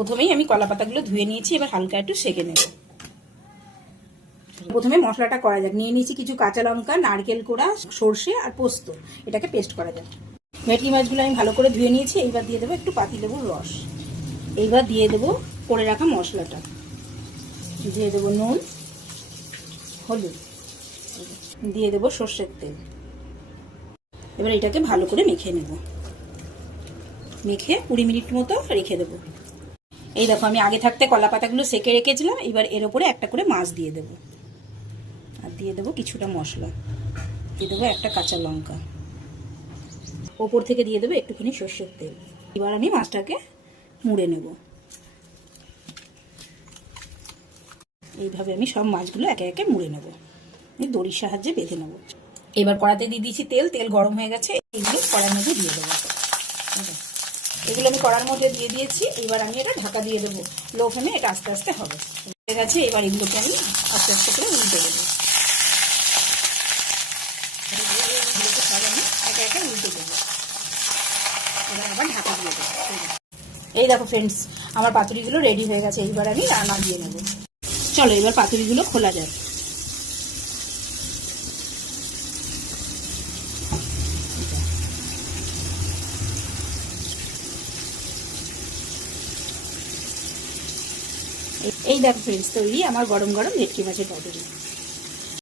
প্রথমেই আমি কলা পাতাগুলো ধুয়ে নিয়েছি, এবার হালকা একটু সেঁকে নেব। প্রথমে মশলাটা করা যাক। নিয়ে নিয়েছি কিছু কাঁচা লঙ্কা, নারকেল কোড়া, সর্ষে আর পোস্ত। এটাকে পেস্ট করা যাক। ভেটকি মাছগুলো আমি ভালো করে ধুয়ে নিয়েছি। এইবার দিয়ে দেবো একটু পাতিলেবুর রস। এইবার দিয়ে দেবো করে রাখা মশলাটা। দিয়ে দেবো নুন, হলুদ, দিয়ে দেবো সর্ষের তেল। এবার এটাকে ভালো করে মেখে নেব। মেখে 20 মিনিট মতো রেখে দেবো। এই দেখো আমি আগে থাকতে কলা পাতাগুলো সেঁকে রেখেছিলাম। এবার এর ওপরে একটা করে মাছ দিয়ে দেবো। আর দিয়ে দেবো কিছুটা মশলা, দিয়ে দেবো একটা কাঁচা লঙ্কা, ওপর থেকে দিয়ে দেবো একটুখানি সর্ষের তেল। এবার আমি মাছটাকে মুড়ে নেব। এইভাবে আমি সব মাছগুলো একে একে মুড়ে নেব। দড়ির সাহায্যে বেঁধে নেব। এবার কড়াতে দিয়ে দিয়েছি তেল। তেল গরম হয়ে গেছে। এইগুলো কড়ার মধ্যে দিয়ে দেবো। এগুলো আমি কড়ার মধ্যে দিয়ে দিয়েছি। এবার আমি এটা ঢাকা দিয়ে দেবো। লো ফ্লেমে এটা আস্তে আস্তে হবে। হয়ে গেছে। এবার এগুলোকে আমি আস্তে আস্তে করে উল্টে দেবো। এগুলোকে সব আমি একে একে উল্টে দেবো। এবার আবার ঢাকা দিয়ে দেবো। এই দেখো ফ্রেন্ডস, আমার পাতুরিগুলো রেডি হয়ে গেছে। এইবার আমি রান্না দিয়ে নেব। চলো এবার পাতুরিগুলো খোলা যাক। এই দেখো ফ্রেন্ডস, তৈরি আমার গরম গরম ভেটকি মাছের পাতুরি।